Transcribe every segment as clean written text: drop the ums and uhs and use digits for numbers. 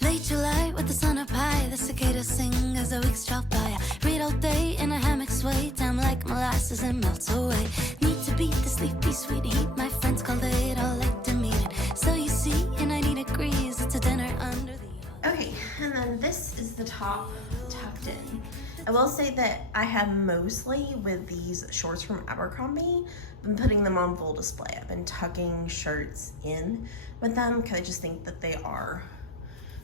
Late July with the sun up high, the cicadas sing as the weeks drop by. I read all day in a hammock sway, time like molasses and melts away. Need to beat the sleepy sweet heat, my friends call it, all like to meet it. So you see, in 90 degrees, it's a dinner under the... Okay, and then this is the top tucked in. I will say that I have mostly, with these shorts from Abercrombie, been putting them on full display. I've been tucking shirts in with them because I just think that they are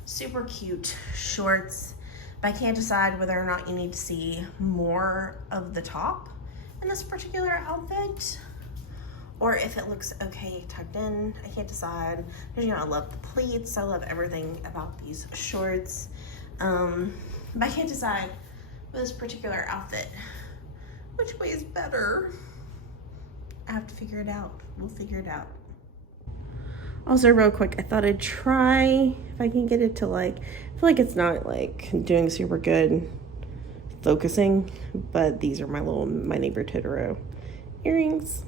super cute shorts, but I can't decide whether or not you need to see more of the top in this particular outfit or if it looks okay tucked in. I can't decide because, you know, I love the pleats, I love everything about these shorts, but I can't decide with this particular outfit which way is better. I have to figure it out. We'll figure it out. Also, real quick, I thought I'd try if I can get it to, like, I feel like it's not like doing super good focusing, but these are my neighbor Totoro earrings.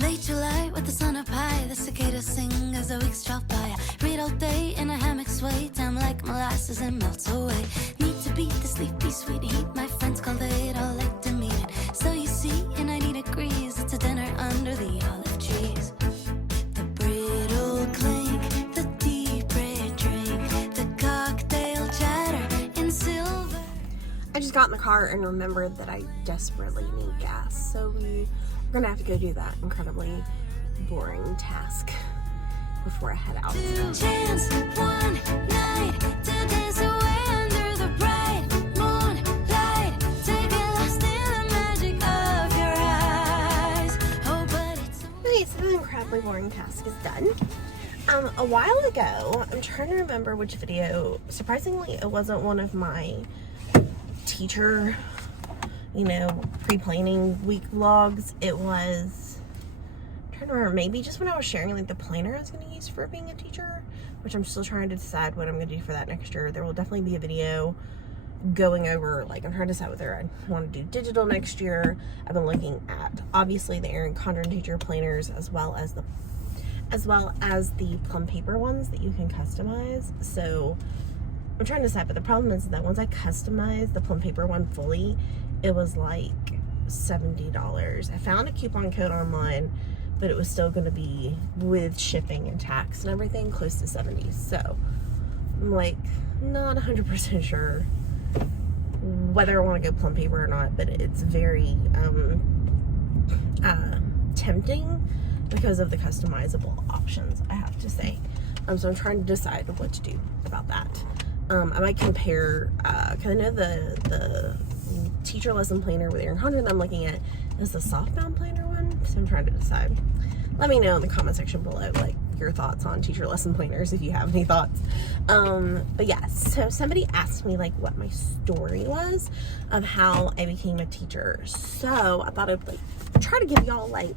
Late July with the sun up high, the cicadas sing as the weeks drop by. I read all day in a hammock sway, time like molasses and melts away. Need to beat the sleepy sweet heat, my friends call it, all like to meet it. So you see, in 90 degrees, it's a dinner under the olive trees. The brittle clink, the deep red drink, the cocktail chatter in silver. I just got in the car and remembered that I desperately need gas, so we're gonna have to go do that incredibly boring task before I head out. Chance one night to dance away under the bright moonlight. Take it lost in the magic of your eyes. Oh, but it's Okay, so the incredibly boring task is done. A while ago, I'm trying to remember which video, surprisingly it wasn't one of my teacher, you know, pre-planning week vlogs. It was, I'm trying to remember, maybe just when I was sharing like the planner I was going to use for being a teacher, which I'm still trying to decide what I'm going to do for that next year. There will definitely be a video going over, like, I'm trying to decide whether I want to do digital next year. I've been looking at obviously the Erin Condren teacher planners as well as the plum paper ones that you can customize. So I'm trying to decide, but the problem is that once I customized the plum paper one fully, it was like $70. I found a coupon code online, but it was still going to be, with shipping and tax and everything, close to $70. So I'm like not 100% sure whether I want to go plum paper or not, but it's very tempting because of the customizable options, I have to say. So I'm trying to decide what to do about that. I might compare, because I know the teacher lesson planner with Erin Condren I'm looking at is the softbound planner one, so I'm trying to decide. Let me know in the comment section below, like, your thoughts on teacher lesson planners, if you have any thoughts. But yeah, so somebody asked me, like, what my story was of how I became a teacher. So I thought I'd, like, try to give y'all, like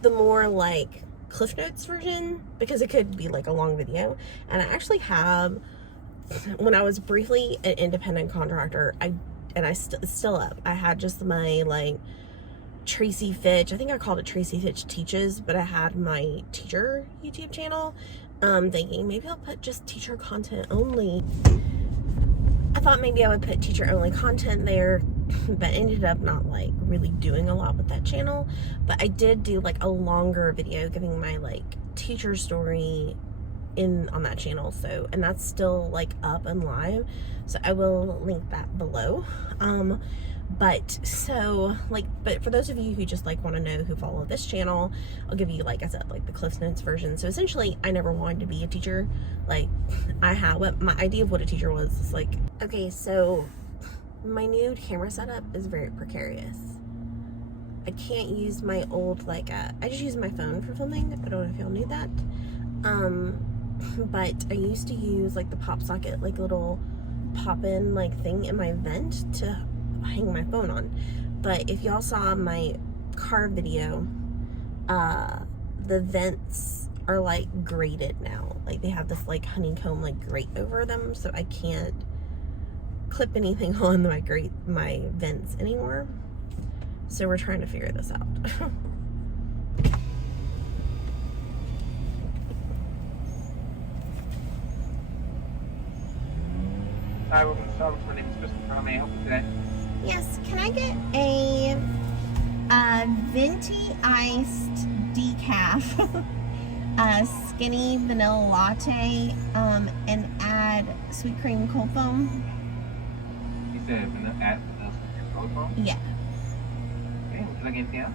the more, like, Cliff Notes version, because it could be, like, a long video. And I actually have, when I was briefly an independent contractor, still up, I had just my, like, Tracy Fitch, I think I called it Tracy Fitch Teaches, but I had my teacher YouTube channel, thinking maybe I'll put just teacher content only. I thought maybe I would put teacher only content there, but ended up not, like, really doing a lot with that channel. But I did do, like, a longer video giving my, like, teacher story on that channel, so, and that's still, like, up and live, so I will link that below. But so, like, but for those of you who just, like, want to know, who follow this channel, I'll give you, like I said, like, the Cliff Notes version. So essentially, I never wanted to be a teacher. Like, what my idea of what a teacher was is, like, okay, so my new camera setup is very precarious. I can't use my old, like, I just use my phone for filming. I don't know if y'all knew that. But I used to use, like, the pop socket, like, little pop-in, like, thing in my vent to hang my phone on. But if y'all saw my car video, the vents are, like, grated now. Like, they have this, like, honeycomb, like, grate over them, so I can't clip anything on my vents anymore. So we're trying to figure this out. Hi, welcome to Starbucks. My name is Kristen. How may I help you today? Yes, can I get a venti iced decaf, a skinny vanilla latte, and add sweet cream cold foam? You said add vanilla sweet cream cold foam? Yeah. Okay, would you like anything else?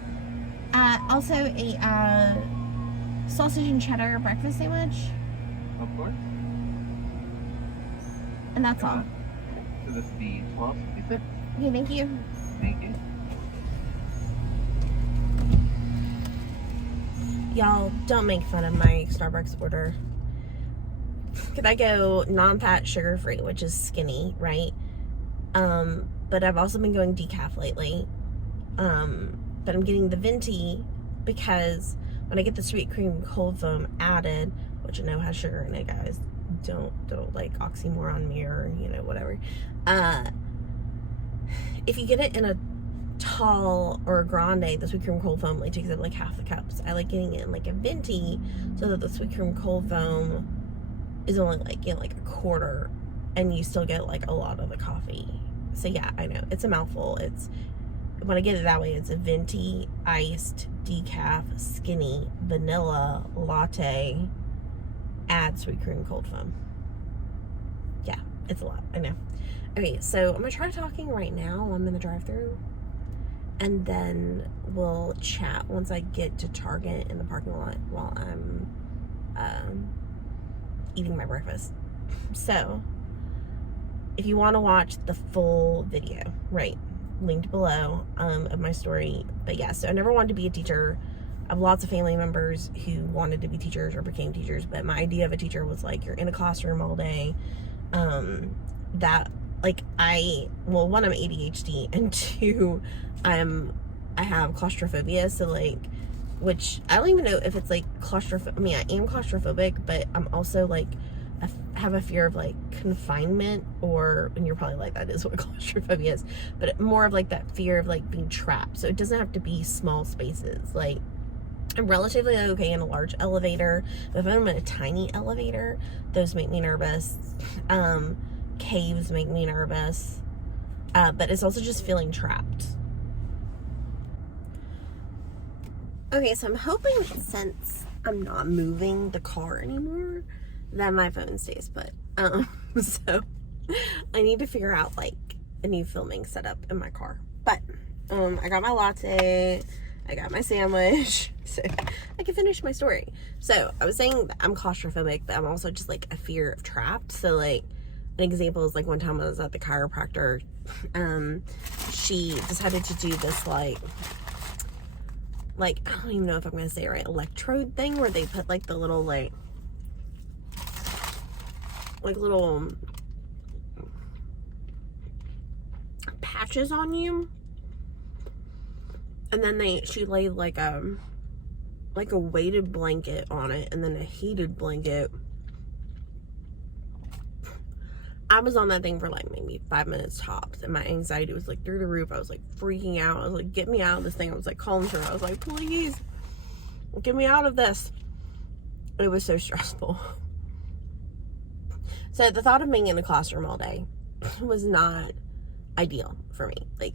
Also a sausage and cheddar breakfast sandwich, Of course. and that's all. So this would be $12.66. Okay, thank you. Thank you. Y'all, don't make fun of my Starbucks order. Could I go non-fat, sugar-free, which is skinny, right? But I've also been going decaf lately. But I'm getting the venti because when I get the sweet cream cold foam added, which I know has sugar in it, guys. Don't like oxymoron me or, you know, whatever. If you get it in a tall or a grande, the sweet cream cold foam only takes up like half the cups. I like getting it in like a venti so that the sweet cream cold foam is only like, you know, like a quarter, and you still get like a lot of the coffee. So yeah, I know it's a mouthful. It's, when I get it that way, it's a venti iced decaf skinny vanilla latte, add sweet cream cold foam. Yeah, it's a lot, I know. Okay, so I'm gonna try talking right now while I'm in the drive-thru, and then we'll chat once I get to Target in the parking lot while I'm eating my breakfast. So if you want to watch the full video, right, linked below, of my story. But yeah, so I never wanted to be a teacher. I have lots of family members who wanted to be teachers or became teachers, but my idea of a teacher was like, you're in a classroom all day. That, like, one, I'm ADHD, and two, I have claustrophobia, so like, which I don't even know if it's like claustrophobic. I mean, I am claustrophobic, but I'm also like, I have a fear of like confinement, or, and you're probably like, that is what claustrophobia is, but more of like that fear of like being trapped. So it doesn't have to be small spaces. Like, I'm relatively okay in a large elevator, but if I'm in a tiny elevator, those make me nervous. Caves make me nervous. But it's also just feeling trapped. Okay, so I'm hoping that since I'm not moving the car anymore, that my phone stays put. So I need to figure out like a new filming setup in my car. But I got my latte, I got my sandwich, so I can finish my story. So I was saying that I'm claustrophobic, but I'm also just like a fear of trapped. So like an example is like one time I was at the chiropractor. She decided to do this like I don't even know if I'm gonna say it right, electrode thing where they put like the little like little patches on you, and then she laid like a weighted blanket on it, and then a heated blanket. I was on that thing for like maybe 5 minutes tops, and my anxiety was like through the roof. I was like freaking out. I was like, get me out of this thing. I was like calling her. I was like, please get me out of this. It was so stressful. So the thought of being in a classroom all day was not ideal for me. Like,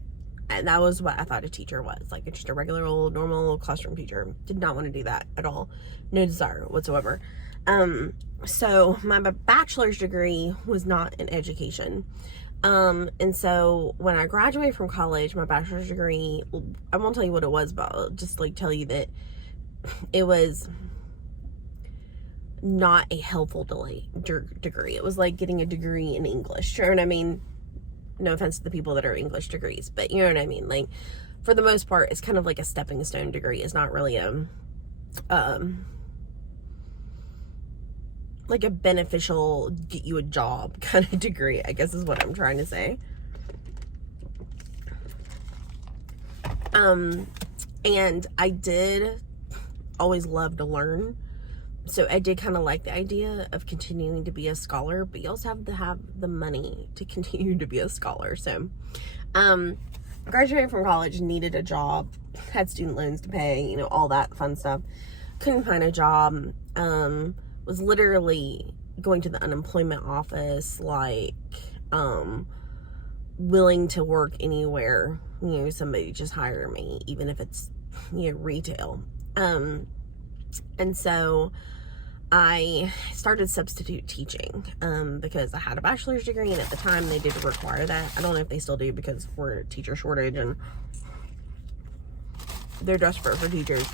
and that was what I thought a teacher was. Like, just a regular old normal classroom teacher. Did not want to do that at all. No desire whatsoever. So my bachelor's degree was not in education. And so when I graduated from college, my bachelor's degree, I won't tell you what it was, but I'll just like tell you that it was not a helpful degree. It was like getting a degree in English. You know what I mean? No offense to the people that are English degrees, but you know what I mean? Like, for the most part, it's kind of like a stepping stone degree. It's not really like a beneficial get you a job kind of degree, I guess is what I'm trying to say. And I did always love to learn, so I did kind of like the idea of continuing to be a scholar, but you also have to have the money to continue to be a scholar. So graduated from college, needed a job, had student loans to pay, you know, all that fun stuff. Couldn't find a job. Was literally going to the unemployment office, like, willing to work anywhere, you know, somebody just hire me, even if it's, you know, retail. And so I started substitute teaching, because I had a bachelor's degree, and at the time they did require that. I don't know if they still do, because we're a teacher shortage and they're desperate for teachers.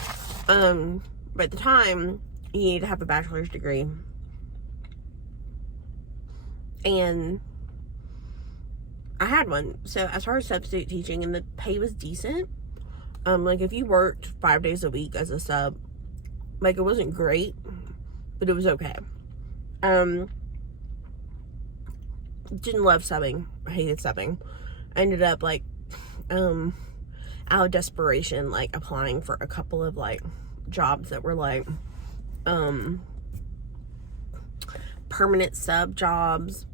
But at the time, you need to have a bachelor's degree. And I had one. So I started substitute teaching, and the pay was decent. Like, if you worked 5 days a week as a sub, like, it wasn't great, but it was okay. Didn't love subbing. I hated subbing. I ended up, like, out of desperation, like, applying for a couple of, like, jobs that were, like, permanent sub jobs.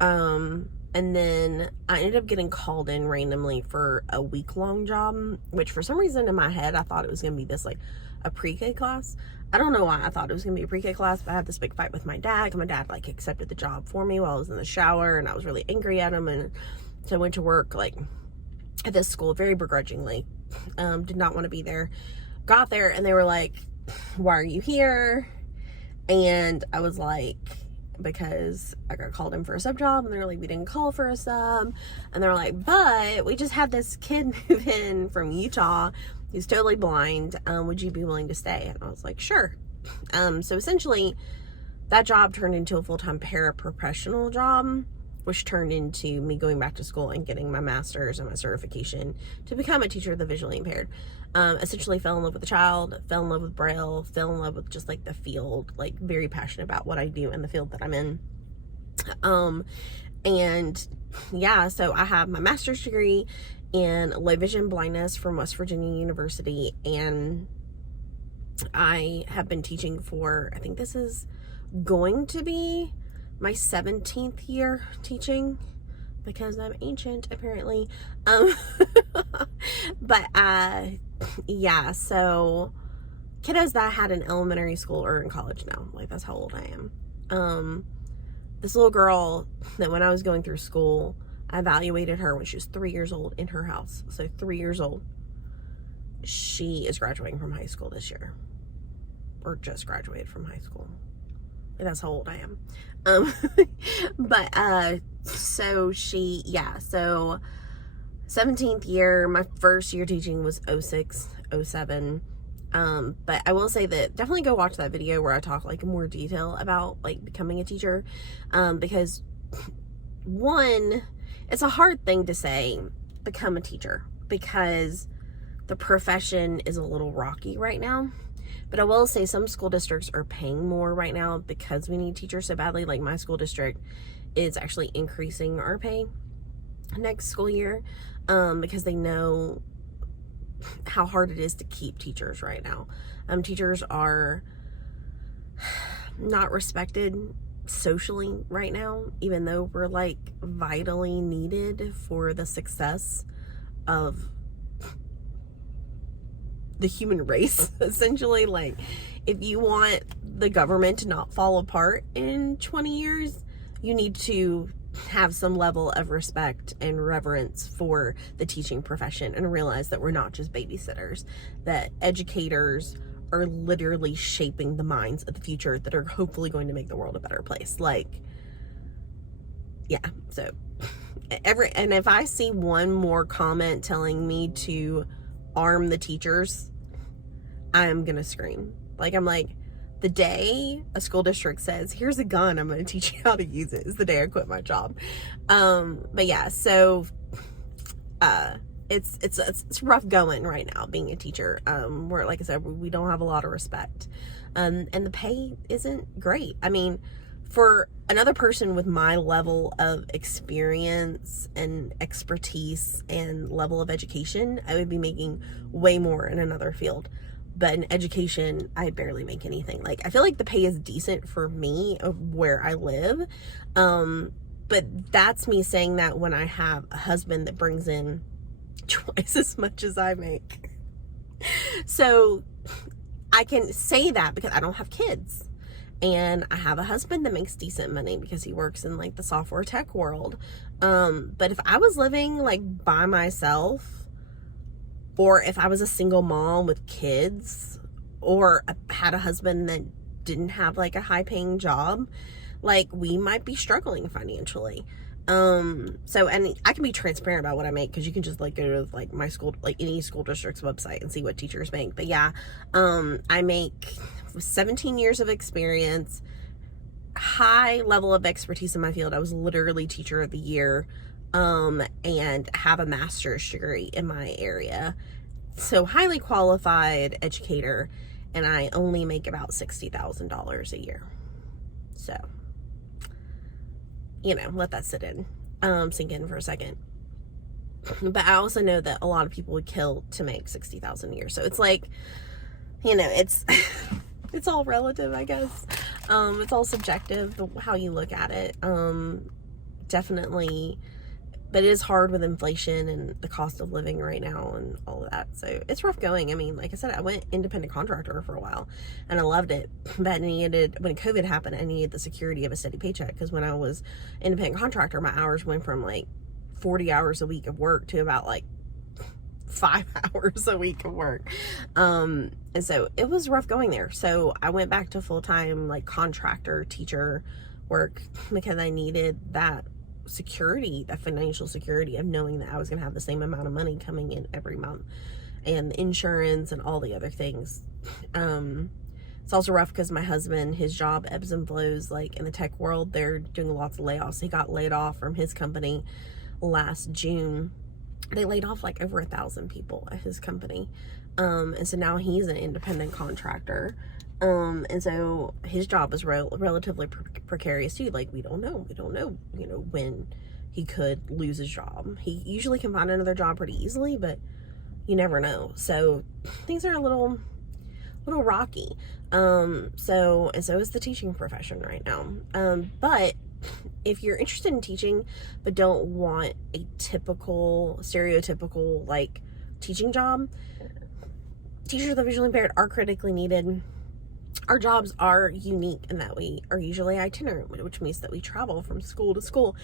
And then I ended up getting called in randomly for a week-long job, which for some reason in my head, I thought it was going to be this, like, a pre-K class. I don't know why I thought it was going to be a pre-K class, but I had this big fight with my dad, because my dad, like, accepted the job for me while I was in the shower, and I was really angry at him, and so I went to work, like, at this school very begrudgingly. Did not want to be there. Got there, and they were like, why are you here? And I was like, because I got called in for a sub job, and they're like, we didn't call for a sub. And they're like, but we just had this kid move in from Utah. He's totally blind. Would you be willing to stay? And I was like, sure. So essentially that job turned into a full-time paraprofessional job, which turned into me going back to school and getting my master's and my certification to become a teacher of the visually impaired. Essentially fell in love with the child, fell in love with Braille, fell in love with just, like, the field, like, very passionate about what I do and the field that I'm in. And yeah, so I have my master's degree in low vision blindness from West Virginia University, and I have been teaching for, I think this is going to be my 17th year teaching, because I'm ancient, apparently. But yeah, so kiddos that I had in elementary school are in college now. Like, that's how old I am. This little girl that when I was going through school, I evaluated her when she was 3 years old in her house. So 3 years old. She is graduating from high school this year, or just graduated from high school. That's how old I am. But so she, yeah, so 17th year, my first year teaching was 06, 07. But I will say that definitely go watch that video where I talk, like, in more detail about, like, becoming a teacher. Because one, it's a hard thing to say, become a teacher, because the profession is a little rocky right now. But I will say some school districts are paying more right now because we need teachers so badly. Like, my school district is actually increasing our pay next school year, because they know how hard it is to keep teachers right now. Teachers are not respected socially right now, even though we're, like, vitally needed for the success of the human race, essentially. Like, if you want the government to not fall apart in 20 years, you need to have some level of respect and reverence for the teaching profession, and realize that we're not just babysitters, that educators are literally shaping the minds of the future that are hopefully going to make the world a better place. Like, yeah, so and if I see one more comment telling me to arm the teachers, I'm gonna scream. Like, I'm like, the day a school district says, here's a gun, I'm going to teach you how to use it, is the day I quit my job. But yeah, so it's rough going right now being a teacher, where, like I said, we don't have a lot of respect, and the pay isn't great. I mean, for another person with my level of experience and expertise and level of education, I would be making way more in another field. But in education, I barely make anything. Like, I feel like the pay is decent for me of where I live. But that's me saying that when I have a husband that brings in twice as much as I make. So I can say that because I don't have kids. And I have a husband that makes decent money because he works in like the software tech world. But if I was living like by myself, or if I was a single mom with kids, or had a husband that didn't have like a high paying job, like we might be struggling financially. So, and I can be transparent about what I make, because you can just like go to like my school, like any school district's website and see what teachers make. But yeah, I make 17 years of experience, high level of expertise in my field. I was literally teacher of the year, and have a master's degree in my area. So highly qualified educator, and I only make about $60,000 a year. So, you know, let that sit in, sink in for a second. But I also know that a lot of people would kill to make $60,000 a year. So it's like, you know, it's it's all relative, I guess. It's all subjective, how you look at it. Definitely, but it is hard with inflation and the cost of living right now and all of that. So it's rough going. I mean, like I said, I went independent contractor for a while and I loved it. But I needed, when COVID happened, I needed the security of a steady paycheck, because when I was independent contractor, my hours went from like 40 hours a week of work to about like 5 hours a week of work. And so it was rough going there. So I went back to full-time like contractor teacher work, because I needed that security, that financial security of knowing that I was going to have the same amount of money coming in every month, and insurance and all the other things. It's also rough because my husband, his job ebbs and flows. Like in the tech world, they're doing lots of layoffs. He got laid off from his company last June. They laid off like over 1,000 people at his company. And so now he's an independent contractor. And so his job is relatively precarious too. Like we don't know, you know, when he could lose his job. He usually can find another job pretty easily, but you never know. So things are a little rocky. So is the teaching profession right now. But if you're interested in teaching, but don't want a typical, stereotypical, like, teaching job, teachers of the visually impaired are critically needed. Our jobs are unique in that we are usually itinerant, which means that we travel from school to school.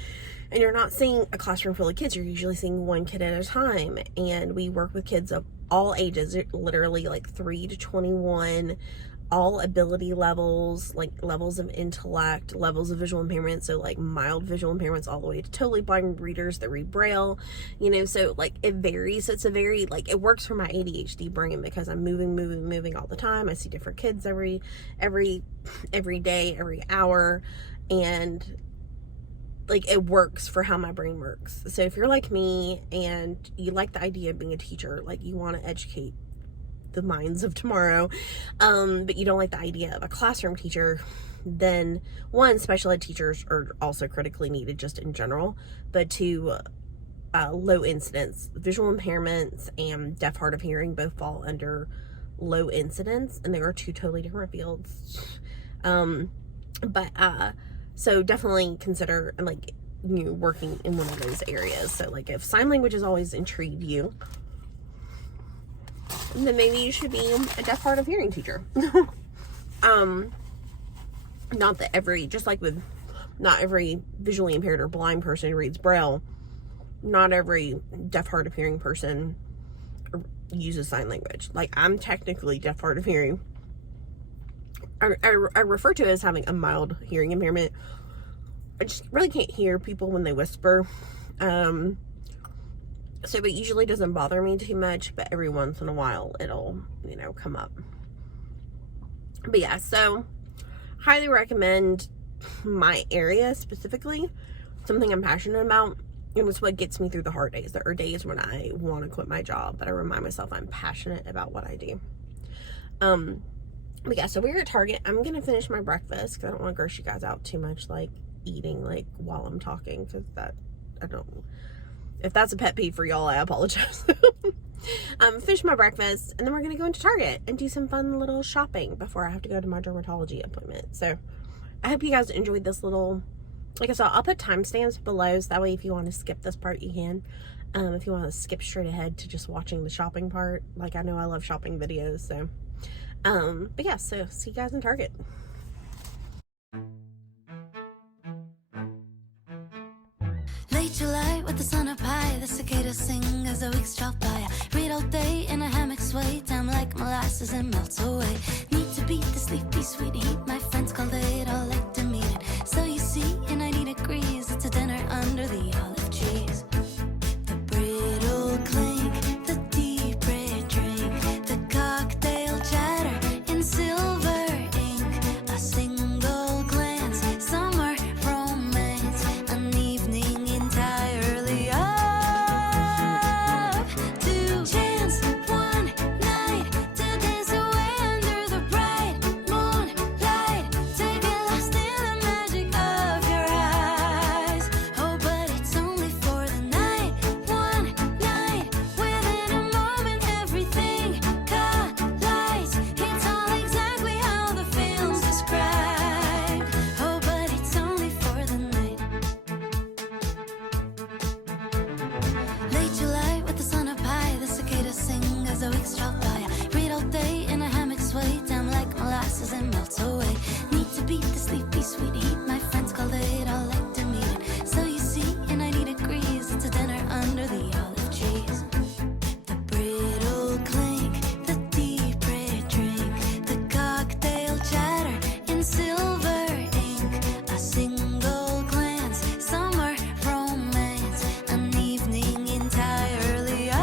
And you're not seeing a classroom full of kids. You're usually seeing one kid at a time. And we work with kids of all ages, literally like 3 to 21, all ability levels, like levels of intellect, levels of visual impairment. So like mild visual impairments all the way to totally blind readers that read Braille, you know, so like it varies. So it's a very, like, it works for my ADHD brain because I'm moving all the time. I see different kids every day, every hour. And like it works for how my brain works. So if you're like me and you like the idea of being a teacher, like you want to educate the minds of tomorrow, but you don't like the idea of a classroom teacher, then one, special ed teachers are also critically needed just in general, but two, low incidence visual impairments and deaf, hard of hearing both fall under low incidence, and they are two totally different fields. So definitely consider, like, you know, working in one of those areas. So like if sign language has always intrigued you, then maybe you should be a deaf, hard of hearing teacher. Not that not every visually impaired or blind person reads Braille. Not every deaf, hard of hearing person uses sign language. Like, I'm technically deaf, hard of hearing. I refer to it as having a mild hearing impairment. I just really can't hear people when they whisper. So it usually doesn't bother me too much, but every once in a while it'll, you know, come up. But yeah, so highly recommend my area specifically, something I'm passionate about. And it's what gets me through the hard days. There are days when I want to quit my job, but I remind myself I'm passionate about what I do. But yeah, so we're at Target. I'm going to finish my breakfast because I don't want to gross you guys out too much, like eating like while I'm talking, because if that's a pet peeve for y'all, I apologize. Finish my breakfast, and then we're going to go into Target and do some fun little shopping before I have to go to my dermatology appointment. So I hope you guys enjoyed this little, like I said, I'll put timestamps below, so that way if you want to skip this part, you can. If you want to skip straight ahead to just watching the shopping part, like I know I love shopping videos, so but yeah, so see you guys in Target. Late July with the sun up high, the cicadas sing as the weeks drop by. I read all day in a hammock sway, time like molasses and melts away. Need to beat the sleepy sweet heat, my friends call it all like to meet it. So you see, in 90 degrees, it's a dinner under the olive trees. The brittle clink, the deep red drink, the cocktail chatter in silver ink. A single glance, summer romance, an evening entirely up to chance one night to dance away under the bright moonlight. Take it lost in the magic of your eyes. Oh, but it's only for the night, one night. Within a moment, everything collides. It's all exactly how the film's described. Oh, but it's only for the night. Late July with the sun up high, the cicadas sing as the weeks drop by. I read all day in a hammock sway, time like molasses and melts away. Need to beat the sleepy sweet heat, my friends call it all like to meet it. So you see, in 90 degrees, it's a dinner under the olive trees. The brittle clink, the deep red drink, the cocktail chatter in silver ink. A single glance, summer romance, an evening entirely up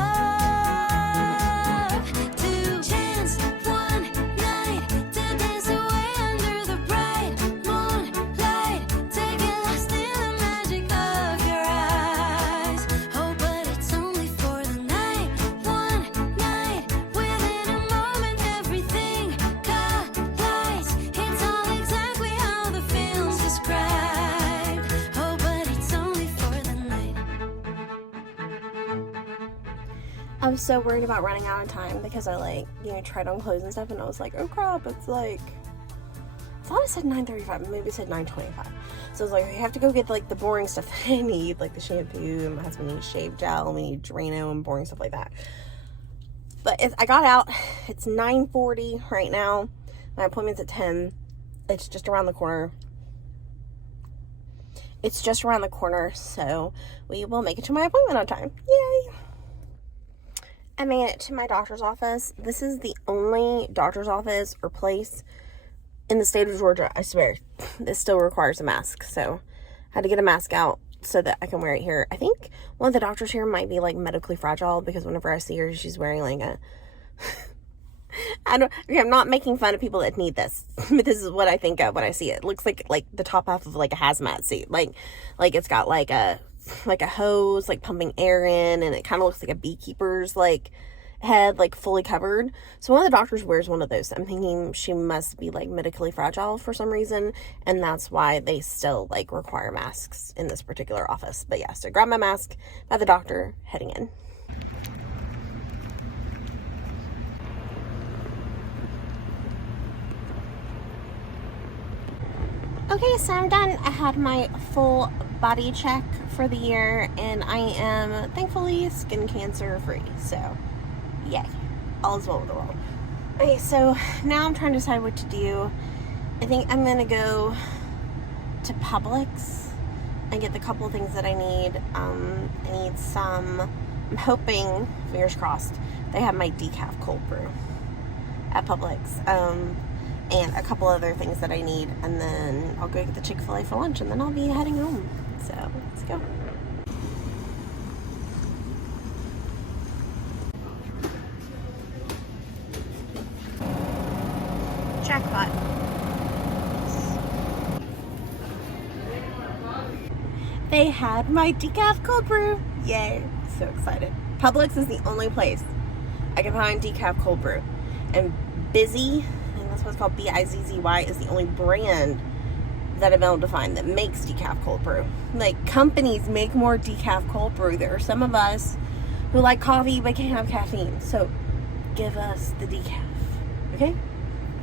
to chance one night to dance away under the bright moonlight. Take it lost in the magic of your eyes. Oh, but it's only for the night, one night. Within a moment, everything collides. It's all exactly how the film's described. Oh, but it's only for the night. I was so worried about running out of time because I tried on clothes and stuff, and I was like, oh crap, it's like, I thought it said 9:35, maybe it said 9:25. So I was like, I have to go get like the boring stuff that I need, like the shampoo, and my husband needs shave gel, and we need Drano and boring stuff like that. But I got out, it's 9:40 right now, my appointment's at 10, it's just around the corner. So we will make it to my appointment on time. Yay! I made it to my doctor's office. This is the only doctor's office or place in the state of Georgia, I swear, this still requires a mask. So I had to get a mask out so that I can wear it here. I think one of the doctors here might be like medically fragile, because whenever I see her, she's wearing like a I'm not making fun of people that need this, but this is what I think of when I see it. It looks like the top half of like a hazmat suit. Like it's got like a hose like pumping air in, and it kind of looks like a beekeeper's like head, like fully covered. So one of the doctors wears one of those. I'm thinking she must be like medically fragile for some reason, and that's why they still like require masks in this particular office. But yeah, so grab my mask by the doctor, heading in. Okay, so I'm done. I had my full body check for the year, and I am thankfully skin cancer free. So yay, all is well with the world. Okay, so now I'm trying to decide what to do. I think I'm gonna go to Publix and get the couple of things that I need. I need some, I'm hoping, fingers crossed, they have my decaf cold brew at Publix. And a couple other things that I need, and then I'll go get the Chick-fil-A for lunch, and then I'll be heading home. So let's go. Jackpot. They had my decaf cold brew. Yay. So excited. Publix is the only place I can find decaf cold brew. And Bizzy, that's what it's called, B-I-Z-Z-Y, is the only brand that I've been able to find that makes decaf cold brew. Like, companies make more decaf cold brew. There are some of us who like coffee but can't have caffeine. So give us the decaf, okay?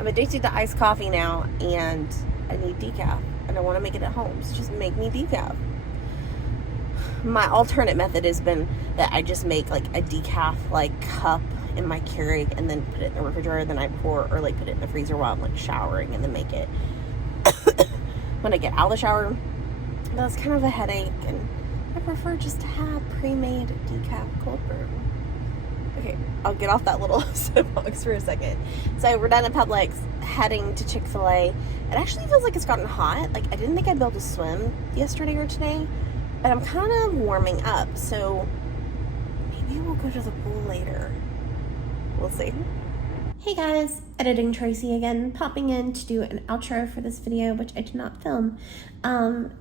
I'm addicted to iced coffee now, and I need decaf, and I want to make it at home. So just make me decaf. my alternate method has been that I just make like a decaf like cup in my Keurig and then put it in the refrigerator the night before, or like put it in the freezer while I'm like showering and then make it when I get out of the shower. That's kind of a headache, and I prefer just to have pre-made decaf cold brew. Okay, I'll get off that little soapbox for a second. So we're done at Publix, heading to Chick-fil-A. It actually feels like it's gotten hot. Like, I didn't think I'd be able to swim yesterday or today, but I'm kind of warming up, so maybe we'll go to the pool later. We'll see. Hey guys, Editing Tracy again, popping in to do an outro for this video, which I did not film.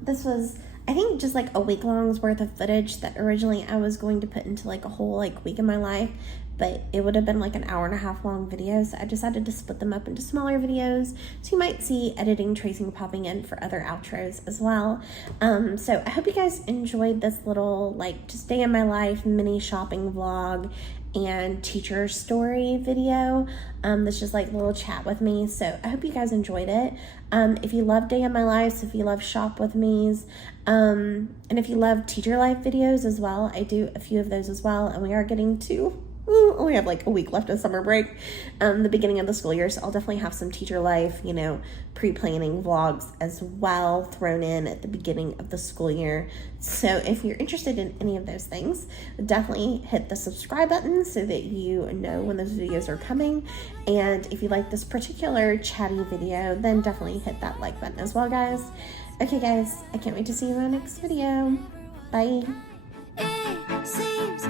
This was, I think, just like a week long's worth of footage that originally I was going to put into like a whole like week of my life, but it would have been like an hour-and-a-half long video, so I decided to split them up into smaller videos, so you might see Editing Tracy popping in for other outros as well. So I hope you guys enjoyed this little like just day in my life mini shopping vlog and teacher story video. That's just like a little chat with me, so I hope you guys enjoyed it. If you love day in my life, if you love shop with me's, and if you love teacher life videos as well, I do a few of those as well, and we are getting to only have like a week left of summer break, the beginning of the school year, so I'll definitely have some teacher life, you know, pre-planning vlogs as well thrown in at the beginning of the school year. So if you're interested in any of those things, definitely hit the subscribe button so that you know when those videos are coming. And if you like this particular chatty video, then definitely hit that like button as well, guys. Okay guys, I can't wait to see you in my next video. Bye. It seems